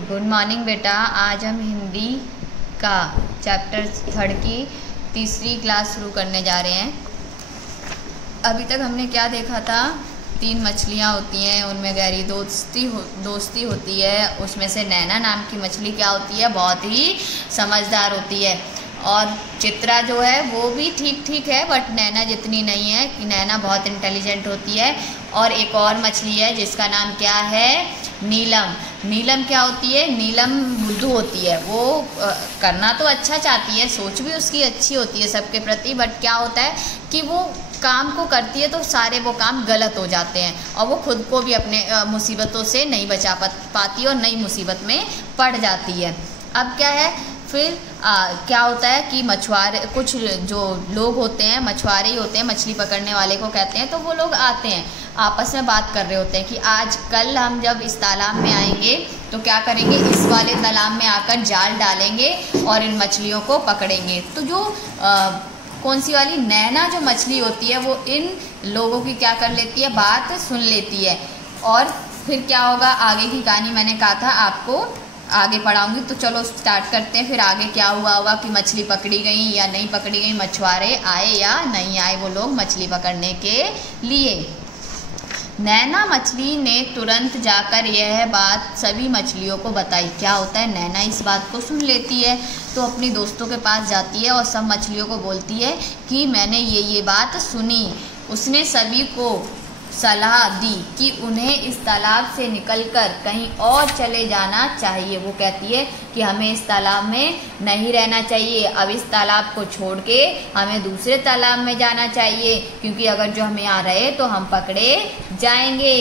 Good morning बेटा। आज हम हिंदी का चैप्टर 3 की तीसरी क्लास शुरू करने जा रहे हैं। अभी तक हमने क्या देखा था? 3 मछलियाँ होती हैं, उनमें गहरी दोस्ती होती है। उसमें से नैना नाम की मछली क्या होती है? बहुत ही समझदार होती है। और चित्रा जो है वो भी ठीक ठीक है, बट नैना जितनी नहीं है। कि नैना बहुत इंटेलिजेंट होती है। और एक और मछली है जिसका नाम क्या है? नीलम। नीलम क्या होती है? नीलम बुद्धू होती है। वो करना तो अच्छा चाहती है, सोच भी उसकी अच्छी होती है सबके प्रति, बट क्या होता है कि वो काम को करती है तो सारे वो काम गलत हो जाते हैं और वो खुद को भी अपने मुसीबतों से नहीं बचा पाती और नई मुसीबत में पड़ जाती है। अब क्या है फिर क्या होता है कि मछुआरे, कुछ जो लोग होते हैं मछुआरे ही होते हैं, मछली पकड़ने वाले को कहते हैं। तो वो लोग आते हैं, आपस में बात कर रहे होते हैं कि आज कल हम जब इस तालाब में आएंगे तो क्या करेंगे, इस वाले तालाब में आकर जाल डालेंगे और इन मछलियों को पकड़ेंगे। तो जो कौन सी वाली नैना जो मछली होती है वो इन लोगों की क्या कर लेती है, बात सुन लेती है। और फिर क्या होगा, आगे की कहानी मैंने कहा था आपको आगे पढ़ाऊंगी। तो चलो स्टार्ट करते हैं। फिर आगे क्या हुआ होगा कि मछली पकड़ी गई या नहीं पकड़ी गई, मछुआरे आए या नहीं आए वो लोग मछली पकड़ने के लिए। नैना मछली ने तुरंत जाकर यह बात सभी मछलियों को बताई। क्या होता है, नैना इस बात को सुन लेती है तो अपनी दोस्तों के पास जाती है और सब मछलियों को बोलती है कि मैंने ये बात सुनी। उसने सभी को सलाह दी कि उन्हें इस तालाब से निकलकर कहीं और चले जाना चाहिए। वो कहती है कि हमें इस तालाब में नहीं रहना चाहिए, अब इस तालाब को छोड़ के हमें दूसरे तालाब में जाना चाहिए, क्योंकि अगर जो हम यहाँ रहे तो हम पकड़े जाएंगे।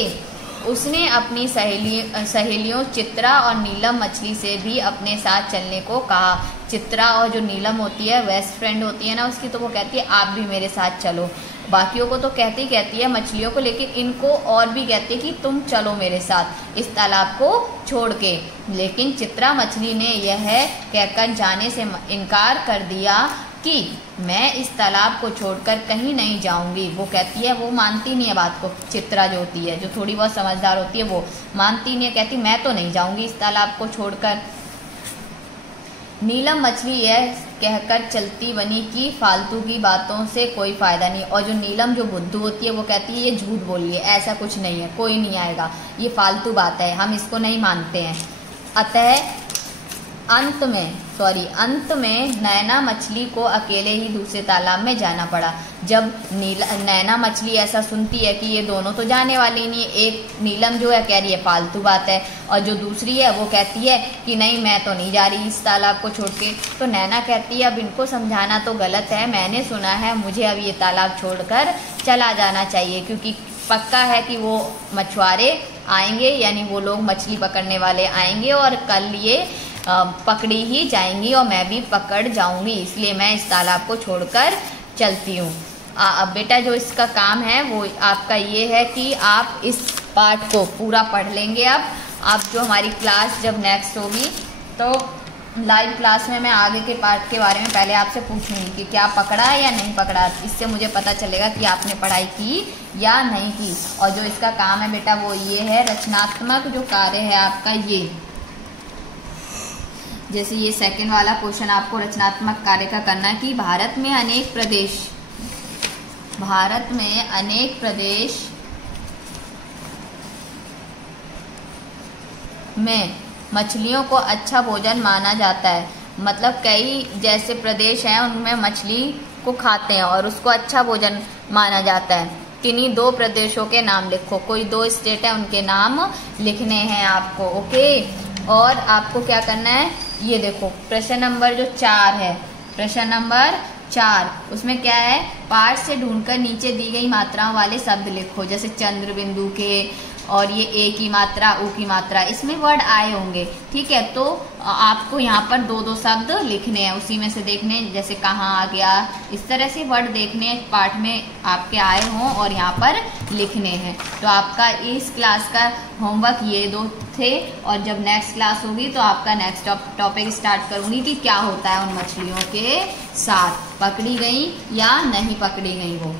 उसने अपनी सहेलियों चित्रा और नीलम मछली से भी अपने साथ चलने को कहा। चित्रा और जो नीलम होती है बेस्ट फ्रेंड होती है ना उसकी, तो वो कहती है आप भी मेरे साथ चलो। बाकियों को तो कहती है मछलियों को, लेकिन इनको और भी कहती है कि तुम चलो मेरे साथ इस तालाब को छोड़ के। लेकिन चित्रा मछली ने यह कहकर जाने से इनकार कर दिया कि मैं इस तालाब को छोड़कर कहीं नहीं जाऊंगी। वो कहती है, वो मानती नहीं है बात को। चित्रा जो होती है, जो थोड़ी बहुत समझदार होती है, वो मानती नहीं है, कहती मैं तो नहीं जाऊंगी इस तालाब को छोड़कर। नीलम मछली यह कहकर चलती बनी कि फालतू की बातों से कोई फायदा नहीं। और जो नीलम जो बुद्धू होती है वो कहती है ये झूठ बोली है, ऐसा कुछ नहीं है, कोई नहीं आएगा, ये फालतू बात है, हम इसको नहीं मानते हैं। अतः अंत में नैना मछली को अकेले ही दूसरे तालाब में जाना पड़ा। जब नैना मछली ऐसा सुनती है कि ये दोनों तो जाने वाली नहीं, एक नीलम जो है कह रही है फालतू बात है, और जो दूसरी है वो कहती है कि नहीं मैं तो नहीं जा रही इस तालाब को छोड़ के। तो नैना कहती है अब इनको समझाना तो गलत है, मैंने सुना है, मुझे अब ये तालाब छोड़कर चला जाना चाहिए, क्योंकि पक्का है कि वो मछुआरे आएंगे, यानी वो लोग मछली पकड़ने वाले आएंगे और कल ये पकड़ी ही जाएंगी और मैं भी पकड़ जाऊंगी, इसलिए मैं इस तालाब को छोड़कर चलती हूँ। अब बेटा जो इसका काम है वो आपका ये है कि आप इस पार्ट को पूरा पढ़ लेंगे। अब जो हमारी क्लास जब नेक्स्ट होगी तो लाइव क्लास में मैं आगे के पार्ट के बारे में पहले आपसे पूछूंगी कि क्या पकड़ा है या नहीं पकड़ा। इससे मुझे पता चलेगा कि आपने पढ़ाई की या नहीं की। और जो इसका काम है बेटा वो ये है, रचनात्मक जो कार्य है आपका ये, जैसे ये सेकंड वाला क्वेश्चन आपको रचनात्मक कार्य का करना है कि भारत में अनेक प्रदेश में मछलियों को अच्छा भोजन माना जाता है। मतलब कई जैसे प्रदेश हैं उनमें मछली को खाते हैं और उसको अच्छा भोजन माना जाता है। किन्हीं 2 प्रदेशों के नाम लिखो, कोई 2 स्टेट है उनके नाम लिखने हैं आपको, ओके। और आपको क्या करना है, ये देखो प्रश्न नंबर जो 4 है, प्रश्न नंबर 4 उसमें क्या है, पाठ से ढूंढकर नीचे दी गई मात्राओं वाले शब्द लिखो। जैसे चंद्र बिंदु के और ये ए की मात्रा, ऊ की मात्रा, इसमें वर्ड आए होंगे, ठीक है। तो आपको यहाँ पर 2-2 शब्द लिखने हैं, उसी में से देखने, जैसे कहाँ आ गया, इस तरह से वर्ड देखने पाठ में आपके आए हों और यहाँ पर लिखने हैं। तो आपका इस क्लास का होमवर्क ये 2 थे। और जब नेक्स्ट क्लास होगी तो आपका नेक्स्ट टॉपिक स्टार्ट करूँगी कि क्या होता है उन मछलियों के साथ, पकड़ी गई या नहीं पकड़ी गई वो।